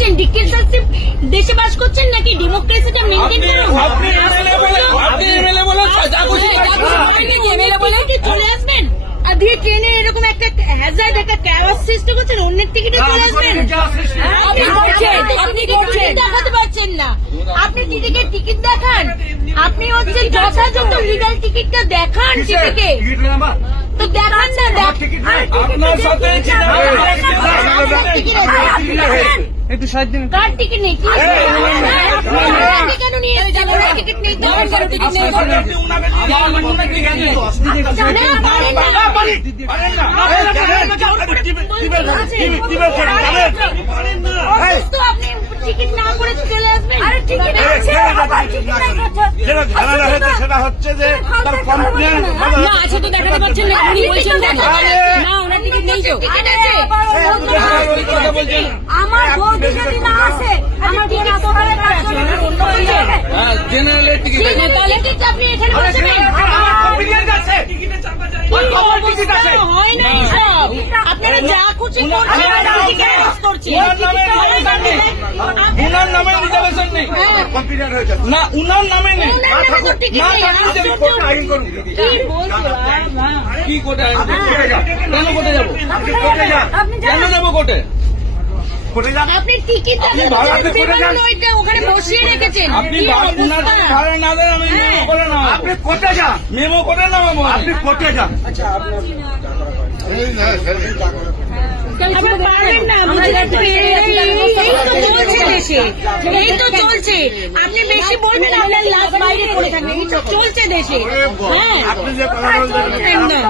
করছেন? ডিক্টেটরশিপ দেশে বাস করছেন নাকি ডেমোক্রেসিটা মেনটেন করুন আপনি এমএলএ বলে আপনি এমএলএ বলে যা খুশি। এমএলএ বলে কি চলে আসবেন? আর দিয়ে ট্রেনে এরকম একটা হ্যাজার্ড একটা ক্যাওয়াস সৃষ্টি করছেন অন্যের টিকিটে চলে আসবেন? হ্যাঁ, আপনি করছেন আপনি করছেন। দেখাতে পারছেন না। আপনি টিটিকে টিকিট দেখান। আপনি হচ্ছে যথাযথ লিগাল টিকিটটা দেখান টিটিকে তো দেখান না দেখ আপনার সাথে একটু সাহায্য দিন। কার টিকিট নেই কি কেন নিয়ে টিকিট নেই টিকিট। না, করে চলে আসবেন আরে টিকিট আছে সেটা হচ্ছে যে তার কমপ্লেন না আছে তো দেখাতে পাচ্ছেন না উনি বলছেন না ওনার টিকিট নেই তো টিকিট আছে এই কথা বলছেন আমার বৌদি যদি না আসে আমার হ্যাঁ জেনারেলের টিকিট আপনি এখানে বসবেন হয়। আপনারা যা খুশি উনার নামে রিজার্ভেশন নেই। হয়ে। না উনার নামে না আইন করুন। কি কোর্টে কেন কোর্টে যাব? আপনি কেন যাব কোর্টে? আপনি টিকিট আপনি ভাড়া আপনি কোথায় যান? ওইটা ওখানে বসিয়ে রেখেছেন। আপনি কি ভা- উনার অবস্থা? ভাড়া না দেন আমি হ্যাঁ। মেমো করে নামাবো আপনি কোথায় যান। মেমো করে নামাবো আপনি কোথায় যান। আপনি পারবেন না, চলছে। এই তো চলছে। আপনি বেশি বলবেন আপনার লাশ বাইরে পড়ে থাকবে। এই তো চলছে দেশে হ্যাঁ। একদম।